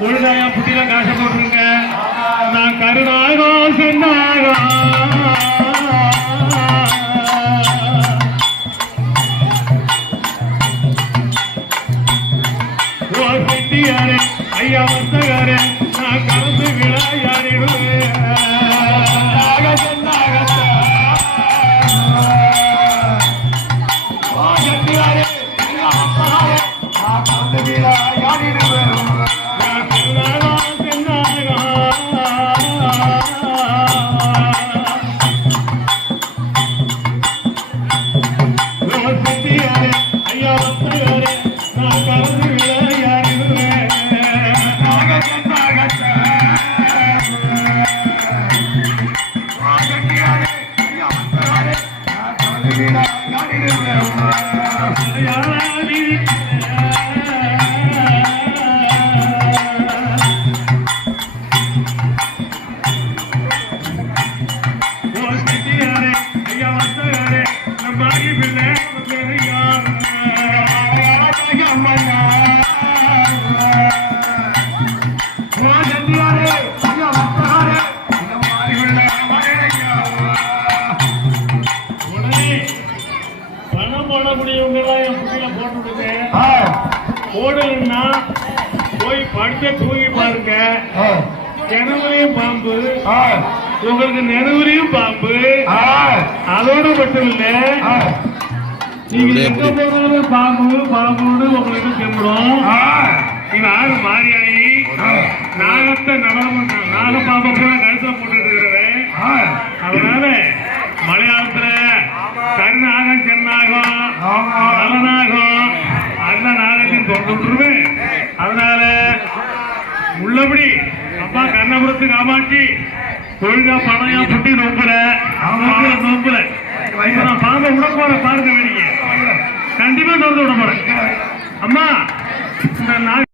ஒழுங்காயா புத்தியில காசை போட்டுருங்க நான் கருணாகோ சென்னாகோ ஐயா வந்தகாரே நான் நான் போடலன்னா போய் படுத்த தூங்கி பாருங்க. கிணவுலையும் பாம்பு. உங்களுக்கு நினைவுலையும் பாம்பு. அதோட மட்டும் இல்ல நீங்க எங்க போனாலும் பாம்பு பாம்புன்னு உங்களுக்கு தெம்படும். நீங்க ஆறு மாறியாயி நாகத்தை நடனம் நாக பாம்பை கூட கழுத்துல போட்டுட்டு இருக்கிறவன் அதனால மலையாளத்துல கருநாகம் சென்னாகம் நலநாகம் அந்த நாகத்தையும் தொண்டு விட்டுருவேன். அதனால உள்ளபடி அப்பா காமாட்சி. ஒழுங்கா பணையா புட்டி நோம்புல நோம்புல நோம்புல. இப்ப நான் பாம்பை விட போறேன் பாருங்க வேடிக்கை. கண்டிப்பா திறந்து விட போறேன். அம்மா இந்த நாக